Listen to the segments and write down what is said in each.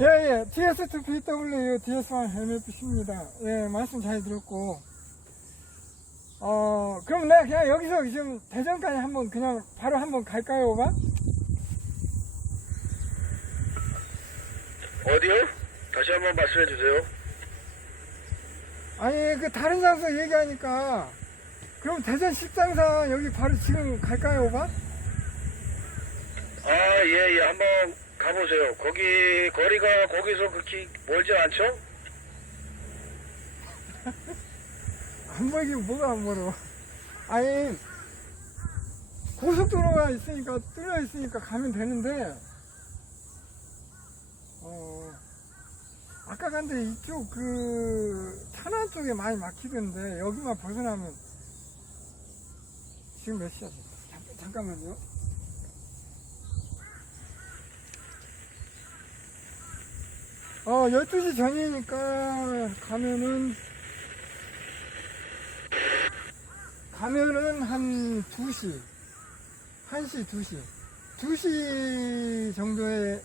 예, 예. DS2PW DS1 MFC입니다. 예, 말씀 잘 들었고. 어, 그럼 내가 그냥 여기서 지금 대전까지 한번 그냥 바로 한번 갈까요, 오바? 어디요? 다시 한번 말씀해 주세요. 아니, 그 다른 장소 얘기하니까. 그럼 대전 식장사 여기 바로 지금 갈까요, 오바? 아, 예, 예. 한번 가보세요. 거기, 거리가 거기서 그렇게 멀지 않죠? 안 보이긴 뭐가 안 멀어. 아니, 고속도로가 있으니까, 뚫려 있으니까 가면 되는데, 어, 아까 간데 이쪽 그, 탄안 쪽에 많이 막히던데, 여기만 벗어나면, 지금 몇 시야? 잠, 잠깐만요. 어, 12시 전이니까 가면은, 가면은 한 2시, 1시, 2시, 2시 정도에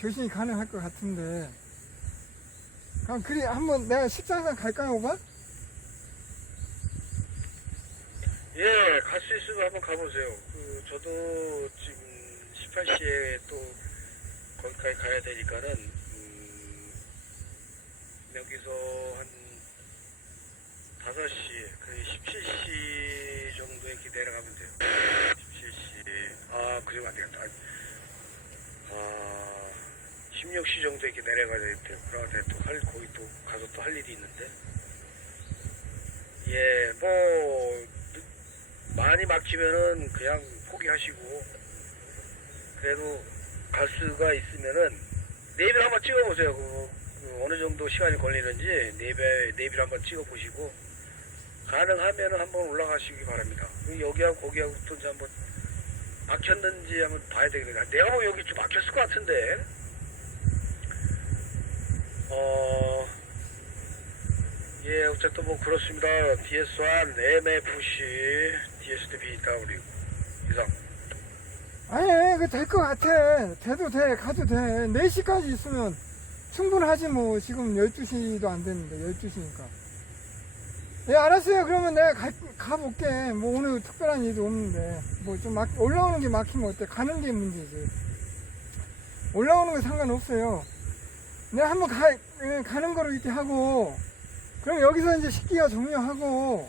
교신이 가능할 것 같은데, 그럼 그래, 한번 내가 식사상 갈까요, 오바? 예, 갈 수 있으면 한번 가보세요. 그, 저도 지금 18시에 또 거기까지 가야 되니까는, 음, 여기서 한 5시, 그 17시 정도에 이렇게 내려가면 돼요. 17시. 아, 그러면 안 되겠다. 아, 16시 정도에 이렇게 내려가야 돼요. 그러다 또 할, 거기 또 가서 또 할 일이 있는데. 예, 뭐, 많이 막히면은 그냥 포기하시고 그래도 갈 수가 있으면은 내비를 한번 찍어보세요. 그, 그 어느 정도 시간이 걸리는지 내비 내비를 한번 찍어 보시고 가능하면은 한번 올라가시기 바랍니다. 그 여기하고 거기하고 또 한번 막혔는지 한번 봐야 되겠네요. 내가 뭐 여기 좀 막혔을 것 같은데. 어. 예, 어쨌든 뭐 그렇습니다. DS1, MFC, DSDBW 이상. 아니, 그 될 것 같아. 돼도 돼, 가도 돼. 4시까지 있으면 충분하지 뭐. 지금 12시도 안 됐는데, 12시니까. 예, 알았어요. 그러면 내가 가, 가볼게. 뭐 오늘 특별한 일도 없는데. 뭐 좀 막, 올라오는 게 막히면 어때? 가는 게 문제지. 올라오는 건 상관없어요. 내가 한번 가, 예, 가는 거로 이렇게 하고, 그럼 여기서 이제 식기가 종료하고,